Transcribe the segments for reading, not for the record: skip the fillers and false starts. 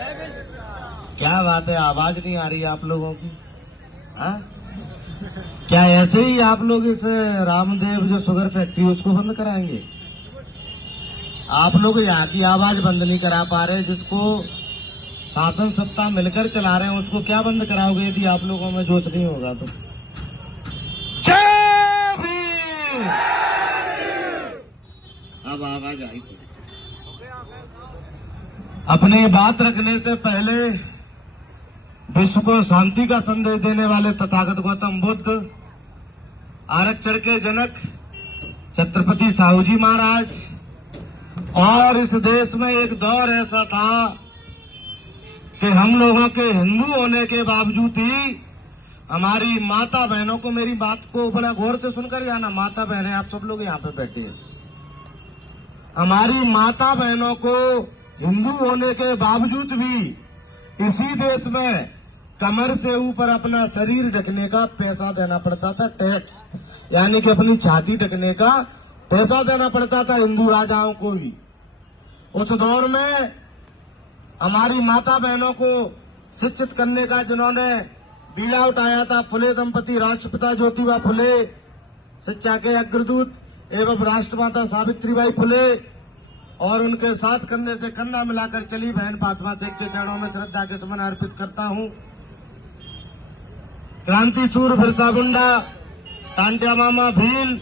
क्या बात है, आवाज नहीं आ रही आप लोगों की? हाँ, क्या ऐसे ही आप लोग इस रामदेव जो शुगर फैक्ट्री उसको बंद कराएंगे? आप लोग यहाँ की आवाज बंद नहीं करा पा रहे, जिसको शासन सत्ता मिलकर चला रहे हैं उसको क्या बंद कराओगे यदि आप लोगों में जोश नहीं होगा तो? जय भीम! अब आवाज आई। अपनी बात रखने से पहले विश्व को शांति का संदेश देने वाले तथागत गौतम बुद्ध, आरक्षण के जनक छत्रपति साहू जी महाराज, और इस देश में एक दौर ऐसा था कि हम लोगों के हिंदू होने के बावजूद ही हमारी माता बहनों को, मेरी बात को बड़ा गौर से सुनकर जाना, माता बहनें आप सब लोग यहाँ पे बैठे हैं, हमारी माता बहनों को हिंदू होने के बावजूद भी इसी देश में कमर से ऊपर अपना शरीर ढकने का पैसा देना पड़ता था, टैक्स, यानी कि अपनी छाती ढकने का पैसा देना पड़ता था हिंदू राजाओं को भी। उस दौर में हमारी माता बहनों को शिक्षित करने का जिन्होंने बीड़ा उठाया था, फुले दंपति, राष्ट्रपिता ज्योतिबा फुले, शिक्षा के अग्रदूत एवं राष्ट्रमाता सावित्रीबाई फुले, और उनके साथ कंधे से कंधा मिलाकर चली बहन फातिमा शेख के चरणों में श्रद्धा के सुमन अर्पित करता हूं। क्रांति सूर बिरसा मुंडा, टांटिया मामा भील,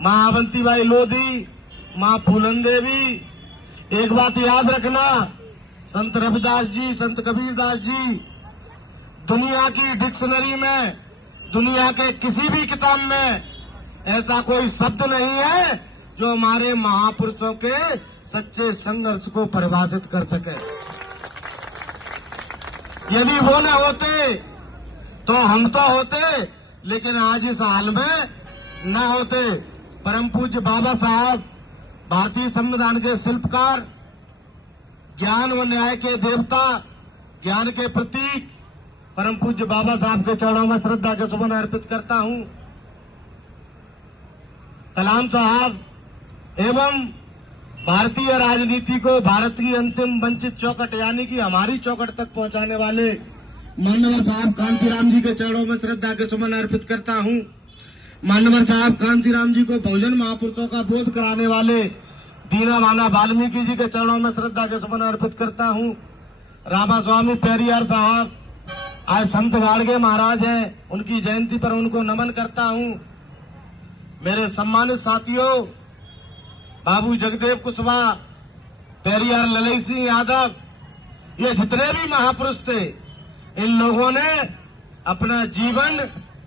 मां अवंतीबाई लोधी, मां फूलन देवी, एक बात याद रखना, संत रविदास जी, संत कबीरदास जी, दुनिया की डिक्शनरी में, दुनिया के किसी भी किताब में ऐसा कोई शब्द नहीं है जो हमारे महापुरुषों के सच्चे संघर्ष को परिभाषित कर सके। यदि वो न होते तो हम तो होते, लेकिन आज इस हाल में न होते। परम पूज्य बाबा साहब, भारतीय संविधान के शिल्पकार, ज्ञान व न्याय के देवता, ज्ञान के प्रतीक, परम पूज्य बाबा साहब के चरणों में श्रद्धा के सुमन अर्पित करता हूं। कलाम साहब एवं भारतीय राजनीति को भारत की अंतिम वंचित चौखट यानी कि हमारी चौखट तक पहुंचाने वाले मानवर साहब कांसीराम जी के चरणों में श्रद्धा के सुमन अर्पित करता हूं। मानवर साहब कांसीराम जी को बहुजन महापुरुषों का बोध कराने वाले दीना माना वाल्मीकि जी के चरणों में श्रद्धा के सुमन अर्पित करता हूं। रामा स्वामी पेरियार साहब आज संत गाड़गे महाराज हैं, उनकी जयंती पर उनको नमन करता हूं। मेरे सम्मानित साथियों, बाबू जगदेव कुशवाहा, पेरियार ललई सिंह यादव, ये जितने भी महापुरुष थे, इन लोगों ने अपना जीवन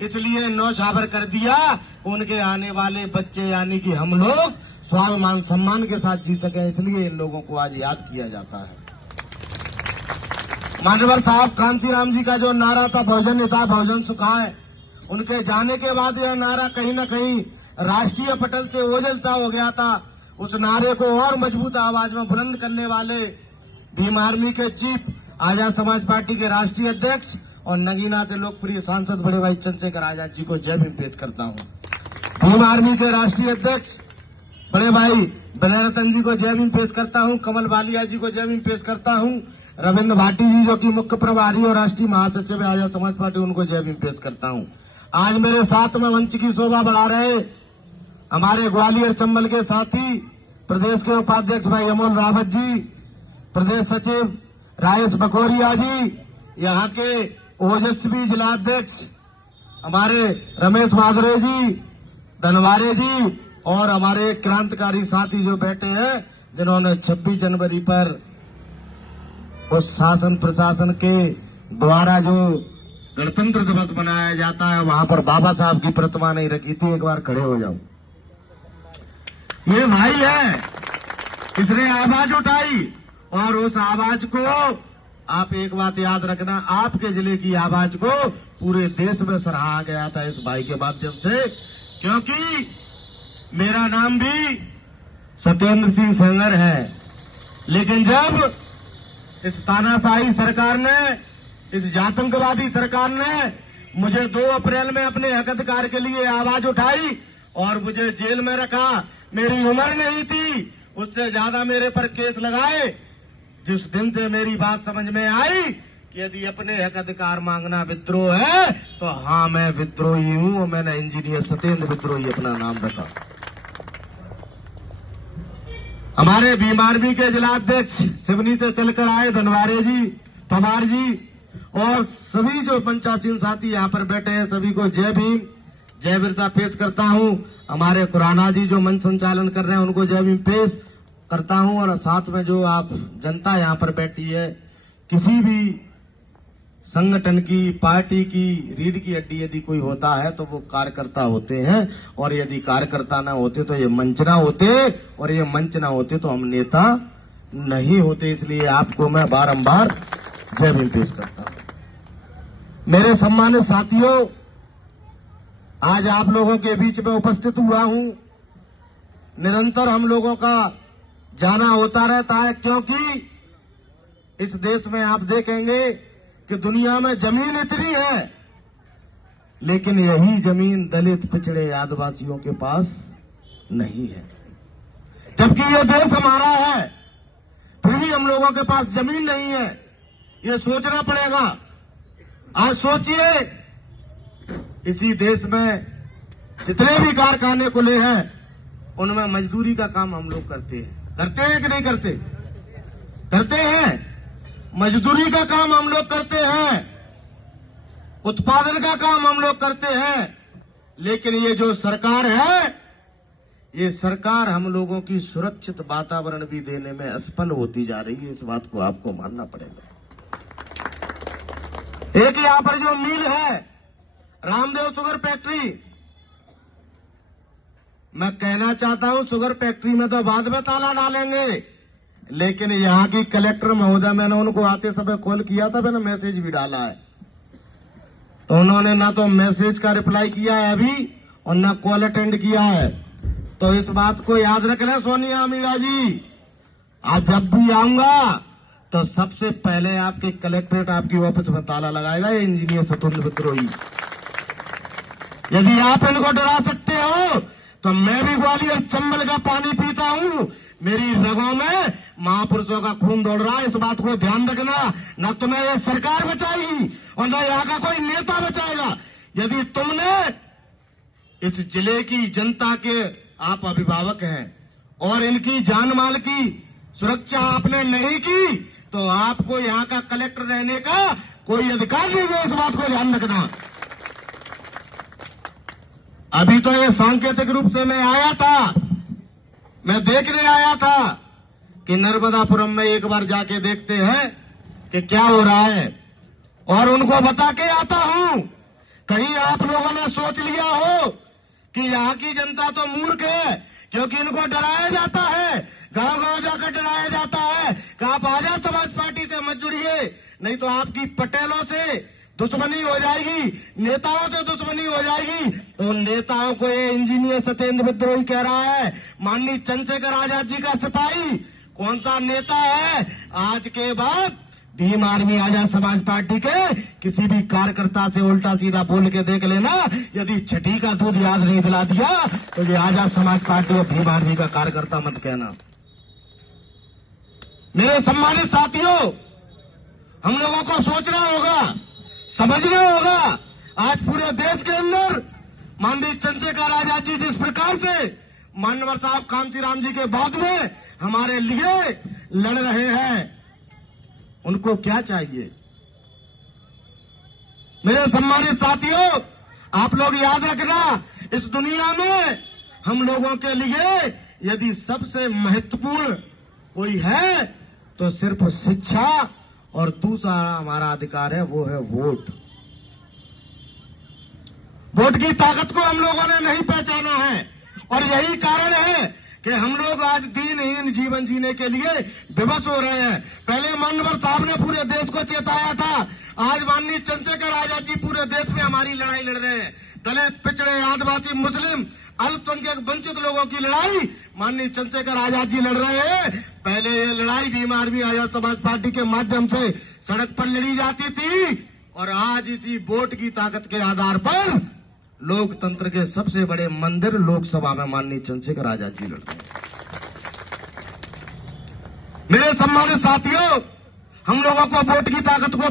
इसलिए नौछावर कर दिया कि उनके आने वाले बच्चे यानी कि हम लोग स्वाभिमान सम्मान के साथ जी सके, इसलिए इन लोगों को आज याद किया जाता है। मानवर साहब कांसीराम जी का जो नारा था, भोजन हिता भोजन सुखाए, उनके जाने के बाद यह नारा कहीं न कहीं राष्ट्रीय पटल से ओझल सा हो गया था। उस नारे को और मजबूत आवाज में बुलंद करने वाले भीम आर्मी के चीफ, आजाद समाज पार्टी के राष्ट्रीय अध्यक्ष और नगीना से लोकप्रिय सांसद बड़े भाई चंद्रशेखर आजाद जी को जय भीम पेश करता हूं। भीम आर्मी के राष्ट्रीय अध्यक्ष बड़े भाई विनय रतन जी को जय भीम पेश करता हूं। कमल बालिया जी को जय भीम पेश करता हूं। रविंद्र भाटी जी जो कि मुख्य प्रभारी और राष्ट्रीय महासचिव है आजाद समाज पार्टी, उनको जय भीम पेश करता हूं। आज मेरे साथ में मंच की शोभा बढ़ा रहे हमारे ग्वालियर चंबल के साथी प्रदेश के उपाध्यक्ष भाई अमोल रावत जी, प्रदेश सचिव राजेश बकोरिया जी, यहाँ के ओजस्वी जिलाध्यक्ष हमारे रमेश माधुरे जी, धनवारे जी, और हमारे क्रांतिकारी साथी जो बैठे हैं, जिन्होंने 26 जनवरी पर उस शासन प्रशासन के द्वारा जो गणतंत्र दिवस मनाया जाता है वहां पर बाबा साहब की प्रतिमा नहीं रखी थी। एक बार खड़े हो जाओ। ये भाई है, इसने आवाज उठाई और उस आवाज को, आप एक बात याद रखना, आपके जिले की आवाज को पूरे देश में सराहा गया था इस भाई के माध्यम से, क्योंकि मेरा नाम भी सत्येंद्र सिंह सेंगर है। लेकिन जब इस तानाशाही सरकार ने, इस जातंकवादी सरकार ने मुझे 2 अप्रैल में अपने हक अधिकार के लिए आवाज उठाई और मुझे जेल में रखा, मेरी उम्र नहीं थी, उससे ज्यादा मेरे पर केस लगाए, जिस दिन से मेरी बात समझ में आई कि यदि अपने हक अधिकार मांगना विद्रोह है तो हाँ, मैं विद्रोही हूं और मैंने इंजीनियर सत्येंद्र विद्रोही अपना नाम रखा। हमारे भीम आर्मी के जिलाध्यक्ष सिवनी से चलकर आए धनवारे जी, पवार जी और सभी जो पंचासीन साथी यहाँ पर बैठे हैं, सभी को जय भीम, जय बिरसा पेश करता हूँ। हमारे खुराना जी जो मंच संचालन कर रहे हैं उनको जय भीम पेश करता हूँ। और साथ में जो आप जनता यहाँ पर बैठी है, किसी भी संगठन की, पार्टी की रीढ़ की हड्डी यदि कोई होता है तो वो कार्यकर्ता होते हैं, और यदि कार्यकर्ता ना होते तो ये मंच ना होते, और ये मंच ना होते तो हम नेता नहीं होते। इसलिए आपको मैं बारंबार जय भीम पेश करता हूं। मेरे सम्मानित साथियों, आज आप लोगों के बीच में उपस्थित हुआ हूं। निरंतर हम लोगों का जाना होता रहता है, क्योंकि इस देश में आप देखेंगे कि दुनिया में जमीन इतनी है, लेकिन यही जमीन दलित, पिछड़े, आदिवासियों के पास नहीं है। जबकि यह देश हमारा है, फिर भी हम लोगों के पास जमीन नहीं है। ये सोचना पड़ेगा। आज सोचिए, इसी देश में जितने भी कारखाने खुले हैं उनमें मजदूरी का काम हम लोग करते हैं कि नहीं करते? करते हैं। मजदूरी का काम हम लोग करते हैं, उत्पादन का काम हम लोग करते हैं। लेकिन ये जो सरकार है, ये सरकार हम लोगों की सुरक्षित वातावरण भी देने में असफल होती जा रही है। इस बात को आपको मानना पड़ेगा। एक यहां पर जो मिल है, रामदेव शुगर फैक्ट्री, मैं कहना चाहता हूं शुगर फैक्ट्री में तो बाद में ताला डालेंगे, लेकिन यहां की कलेक्टर महोदय, मैंने उनको आते समय कॉल किया था, मैंने मैसेज भी डाला है, तो उन्होंने ना तो मैसेज का रिप्लाई किया है अभी और ना कॉल अटेंड किया है। तो इस बात को याद रख लें सोनिया मीणा जी, आज जब भी आऊंगा तो सबसे पहले आपके कलेक्ट्रेट, आपकी ऑफिस में ताला लगाएगा ये इंजीनियर सत्येंद्र विद्रोही। यदि आप इनको डरा सकते हो तो मैं भी ग्वालियर चंबल का पानी पीता हूं। मेरी रगों में महापुरुषों का खून दौड़ रहा है। इस बात को ध्यान रखना। न तुम्हें ये सरकार बचाएगी और न यहाँ का कोई नेता बचाएगा। यदि तुमने इस जिले की जनता के, आप अभिभावक हैं और इनकी जान माल की सुरक्षा आपने नहीं की, तो आपको यहाँ का कलेक्टर रहने का कोई अधिकार नहीं है। इस बात को ध्यान रखना। अभी तो ये सांकेतिक रूप से मैं आया था, मैं देखने आया था कि नर्मदापुरम में एक बार जाके देखते हैं कि क्या हो रहा है, और उनको बता के आता हूं। कहीं आप लोगों ने सोच लिया हो कि यहाँ की जनता तो मूर्ख है, क्योंकि इनको डराया जाता है, गांव गांव जाकर डराया जाता है कि आप आजाद समाज पार्टी से मत जुड़िए, नहीं तो आपकी पटेलों से दुश्मनी हो जाएगी, नेताओं से दुश्मनी हो जाएगी। तो नेताओं को ये इंजीनियर सत्येंद्र विद्रोही कह रहा है। माननीय चंद्रशेखर आजाद जी का सिपाही कौन सा नेता है आज के बाद भीम आर्मी आजाद समाज पार्टी के किसी भी कार्यकर्ता से उल्टा सीधा बोल के देख लेना। यदि छठी का दूध याद नहीं दिला दिया तो ये आजाद समाज पार्टी और भीम आर्मी का कार्यकर्ता मत कहना। मेरे सम्मानित साथियों, हम लोगों को सोचना होगा, समझना होगा। आज पूरे देश के अंदर माननीय चंद्रशेखर आजाद जी जिस प्रकार से मानवर साहब कांशीराम जी के बाद में हमारे लिए लड़ रहे हैं, उनको क्या चाहिए? मेरे सम्मानित साथियों, आप लोग याद रखना, इस दुनिया में हम लोगों के लिए यदि सबसे महत्वपूर्ण कोई है तो सिर्फ शिक्षा, और दूसरा हमारा अधिकार है वो है वोट। वोट की ताकत को हम लोगों ने नहीं पहचाना है, और यही कारण है कि हम लोग आज दीनहीन जीवन जीने के लिए विवश हो रहे हैं। पहले मानवर साहब ने पूरे देश को चेताया था, आज माननीय चंद्रशेखर आजाद जी पूरे देश में हमारी लड़ाई लड़ रहे हैं। दलित, पिछड़े, आदिवासी, मुस्लिम, अल्पसंख्यक, वंचित लोगों की लड़ाई माननीय चंद्रशेखर आजाद जी लड़ रहे हैं। पहले ये लड़ाई भीम आर्मी आजाद समाज पार्टी के माध्यम से सड़क पर लड़ी जाती थी, और आज इसी वोट की ताकत के आधार पर लोकतंत्र के सबसे बड़े मंदिर लोकसभा में माननीय चंद्रशेखर आजाद जी लड़ रहे हैं। मेरे सम्मानित साथियों, हम लोगों को वोट की ताकत को